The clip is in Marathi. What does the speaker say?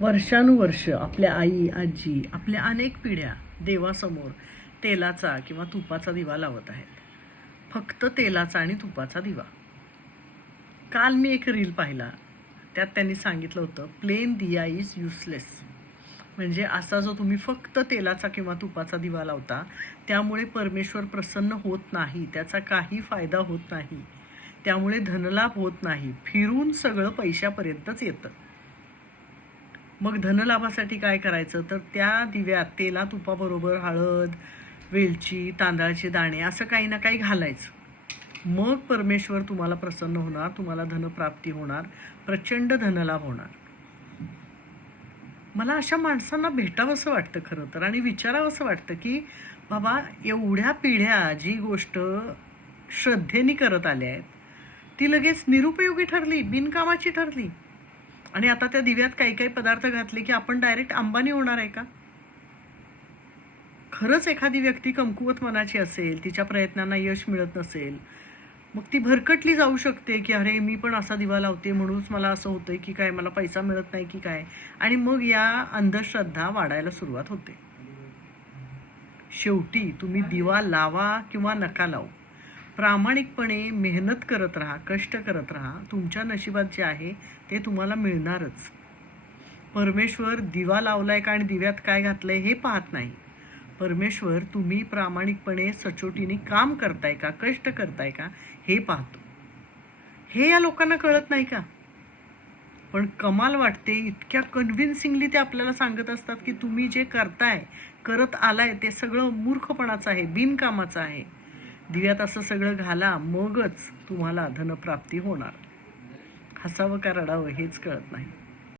वर्षानुवर्ष आपल्या आई आजी आपल्या अनेक पिढ्या देवासमोर तेलाचा किंवा तुपाचा दिवा लावत आहेत. फक्त तेलाचा आणि तुपाचा दिवा. काल मी एक रील पाहिला, त्यात त्यांनी सांगितलं होतं प्लेन दिया इज युजलेस. म्हणजे असा जो तुम्ही फक्त तेलाचा किंवा तुपाचा दिवा लावता त्यामुळे परमेश्वर प्रसन्न होत नाही, त्याचा काही फायदा होत नाही, त्यामुळे धनलाभ होत नाही, फिरून सगळं पैशापर्यंतच येतं. मग धनलाभासाठी काय करायचं, तर त्या दिव्यात तेला तुपाबरोबर हळद, वेलची, तांदळाचे दाणे असं काही ना काही घालायचं. मग परमेश्वर तुम्हाला प्रसन्न होणार, तुम्हाला धनप्राप्ती होणार, प्रचंड धनलाभ होणार. मला अशा माणसांना भेटावंसं वाटतं खरं तर, आणि विचारावंसं वाटतं की बाबा, एवढ्या पिढ्या जी गोष्ट श्रद्धेने करत आल्या आहेत ती लगेच निरुपयोगी ठरली, बिनकामाची ठरली. आणि आता त्या दिव्यात काही काही पदार्थ घातले की आपण डायरेक्ट अंबानी होणार आहे का? खरंच एखादी व्यक्ती कमकुवत मनाची असेल, तिच्या प्रयत्नांना यश मिळत नसेल, मग ती भरकटली जाऊ शकते की अरे मी पण असा दिवा लावते म्हणूनच मला असं होतंय की काय, मला पैसा मिळत नाही की काय, आणि मग या अंधश्रद्धा वाढायला सुरुवात होते. शेवटी तुम्ही दिवा लावा किंवा नका लावू, प्रामाणिकपणे मेहनत करत राहा, कष्ट करत राहा, तुमच्या नशिबात जे आहे ते तुम्हाला मिळणारच. परमेश्वर दिवा लावलाय का आणि दिव्यात काय घातलंय हे पाहत नाही. परमेश्वर तुम्ही प्रामाणिकपणे सचोटीने काम करताय का, कष्ट करताय का हे पाहतो. हे या लोकांना कळत नाही का? पण कमाल वाटते, इतक्या कन्व्हिन्सिंगली ते आपल्याला सांगत असतात की तुम्ही जे करताय, करत आलाय ते सगळं मूर्खपणाचं आहे, बिनकामाचं आहे. दिव्यात असं सगळं घाला, मगच तुम्हाला धनप्राप्ती होणार. हसावं का रडावं हेच कळत नाही.